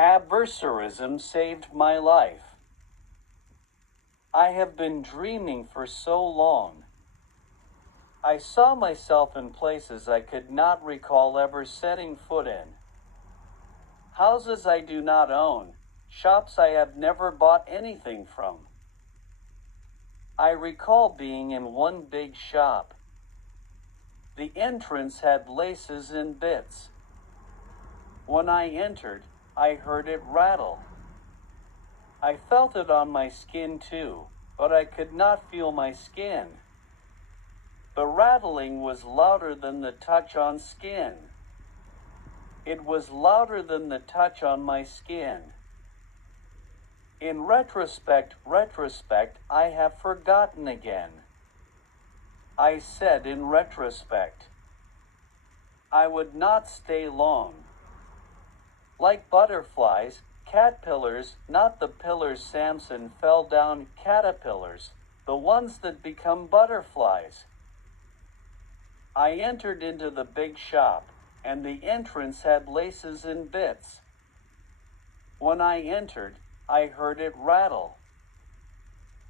Obverseerism saved my life. I have been dreaming for so long. I saw myself in places I could not recall ever setting foot in. Houses I do not own, shops I have never bought anything from. I recall being in one big shop. The entrance had laces and bits. When I entered, I heard it rattle. I felt it on my skin too, but I could not feel my skin. The rattling was louder than the touch on skin. It was louder than the touch on my skin. In retrospect, I have forgotten again. I said in retrospect. I would not stay long. Like butterflies, caterpillars, not the pillars Samson fell down, caterpillars, the ones that become butterflies. I entered into the big shop, and the entrance had laces and bits. When I entered, I heard it rattle.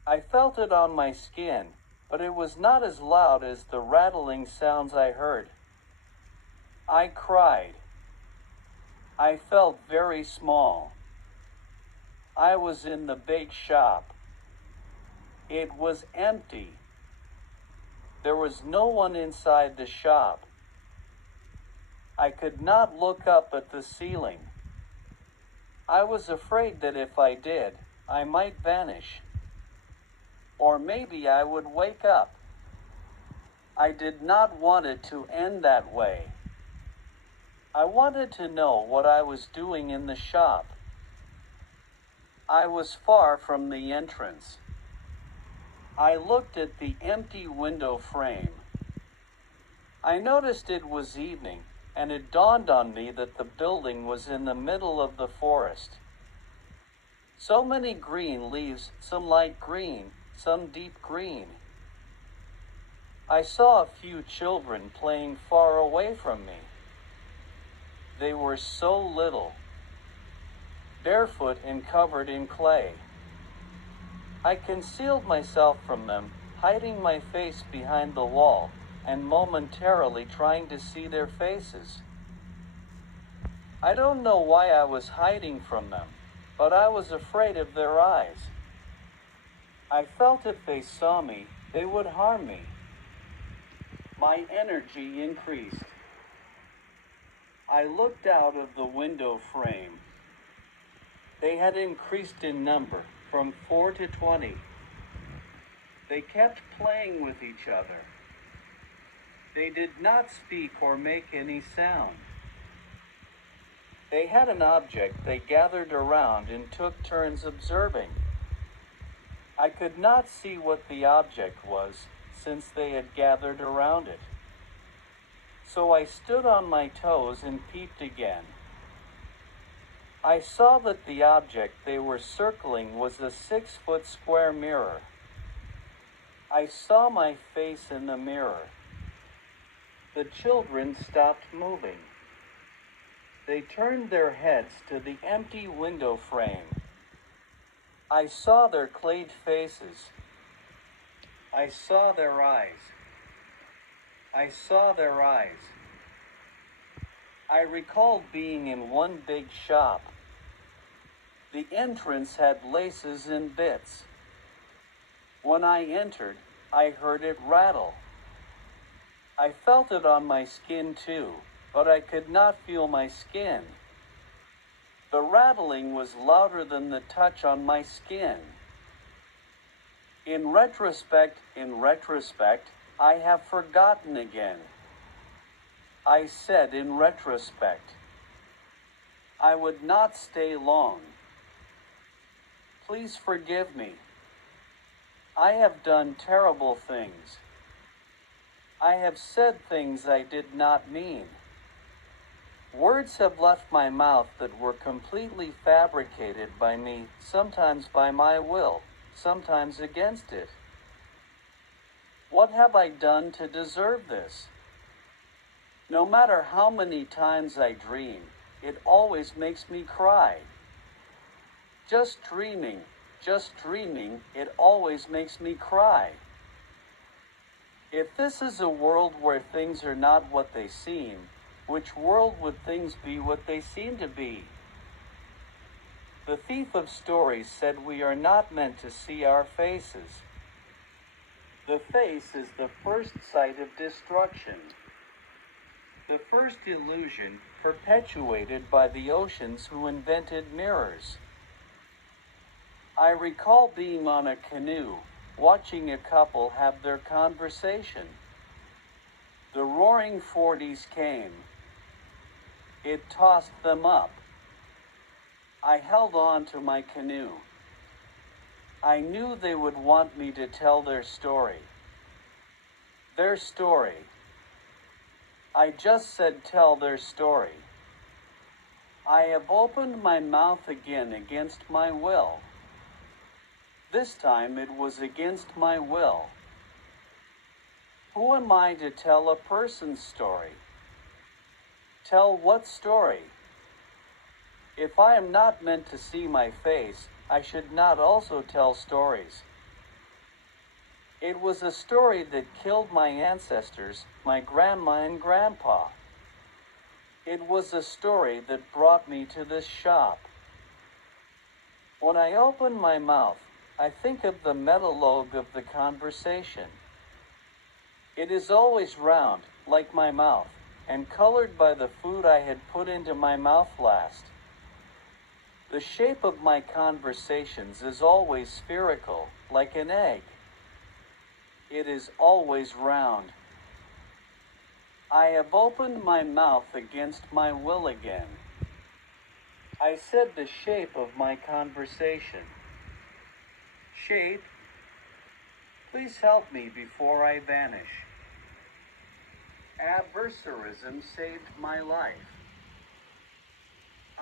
I felt it on my skin, but it was not as loud as the rattling sounds I heard. I cried. I felt very small. I was in the big shop. It was empty. There was no one inside the shop. I could not look up at the ceiling. I was afraid that if I did, I might vanish. Or maybe I would wake up. I did not want it to end that way. I wanted to know what I was doing in the shop. I was far from the entrance. I looked at the empty window frame. I noticed it was evening, and it dawned on me that the building was in the middle of the forest. So many green leaves, some light green, some deep green. I saw a few children playing far away from me. They were so little, barefoot and covered in clay. I concealed myself from them, hiding my face behind the wall, and momentarily trying to see their faces. I don't know why I was hiding from them, but I was afraid of their eyes. I felt if they saw me, they would harm me. My energy increased. I looked out of the window frame. They had increased in number, from 4 to 20. They kept playing with each other. They did not speak or make any sound. They had an object they gathered around and took turns observing. I could not see what the object was, since they had gathered around it. So I stood on my toes and peeped again. I saw that the object they were circling was a 6-foot square mirror. I saw my face in the mirror. The children stopped moving. They turned their heads to the empty window frame. I saw their clayed faces. I saw their eyes. I saw their eyes. I recalled being in one big shop. The entrance had laces and bits. When I entered, I heard it rattle. I felt it on my skin too, but I could not feel my skin. The rattling was louder than the touch on my skin. In retrospect, I have forgotten again. I said in retrospect. I would not stay long. Please forgive me. I have done terrible things. I have said things I did not mean. Words have left my mouth that were completely fabricated by me, sometimes by my will, sometimes against it. What have I done to deserve this? No matter how many times I dream, it always makes me cry. Just dreaming, it always makes me cry. If this is a world where things are not what they seem, which world would things be what they seem to be? The thief of stories said we are not meant to see our faces. The face is the first sight of destruction. The first illusion perpetuated by the oceans who invented mirrors. I recall being on a canoe, watching a couple have their conversation. The roaring 40s came. It tossed them up. I held on to my canoe. I knew they would want me to tell their story. Their story. I just said tell their story. I have opened my mouth again against my will. This time it was against my will. Who am I to tell a person's story? Tell what story? If I am not meant to see my face, I should not also tell stories. It was a story that killed my ancestors, my grandma and grandpa. It was a story that brought me to this shop. When I open my mouth, I think of the metalogue of the conversation. It is always round, like my mouth, and colored by the food I had put into my mouth last. The shape of my conversations is always spherical, like an egg. It is always round. I have opened my mouth against my will again. I said the shape of my conversation. Shape, please help me before I vanish. Obverseerism saved my life.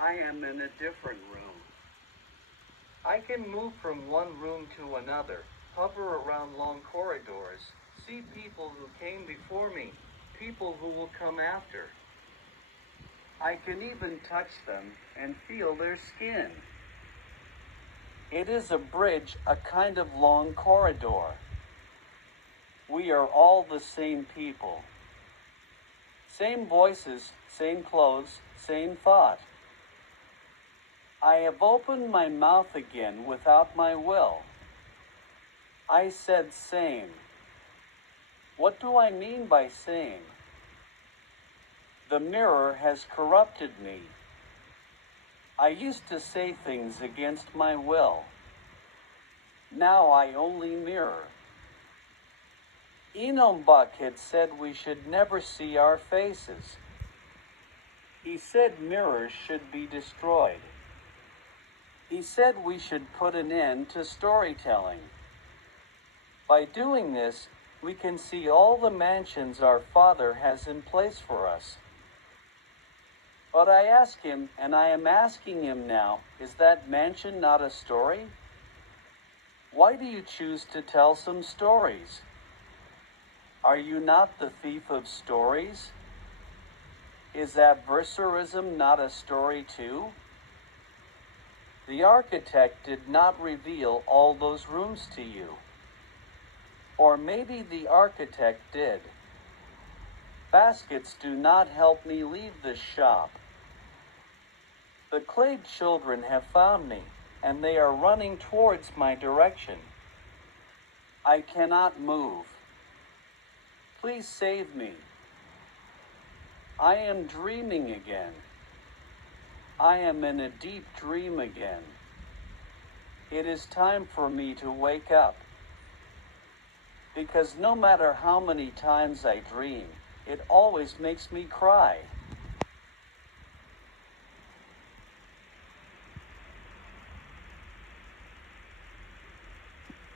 I am in a different room. I can move from one room to another, hover around long corridors, see people who came before me, people who will come after. I can even touch them and feel their skin. It is a bridge, a kind of long corridor. We are all the same people. Same voices, same clothes, same thought. I have opened my mouth again without my will. I said same. What do I mean by same? The mirror has corrupted me. I used to say things against my will. Now I only mirror. Mbuk had said we should never see our faces. He said mirrors should be destroyed. He said we should put an end to storytelling. By doing this, we can see all the mansions our Father has in place for us. But I ask him, and I am asking him now, is that mansion not a story? Why do you choose to tell some stories? Are you not the thief of stories? Is Obverseerism not a story too? The architect did not reveal all those rooms to you. Or maybe the architect did. Baskets do not help me leave this shop. The clay children have found me, and they are running towards my direction. I cannot move. Please save me. I am dreaming again. I am in a deep dream again. It is time for me to wake up. Because no matter how many times I dream, it always makes me cry.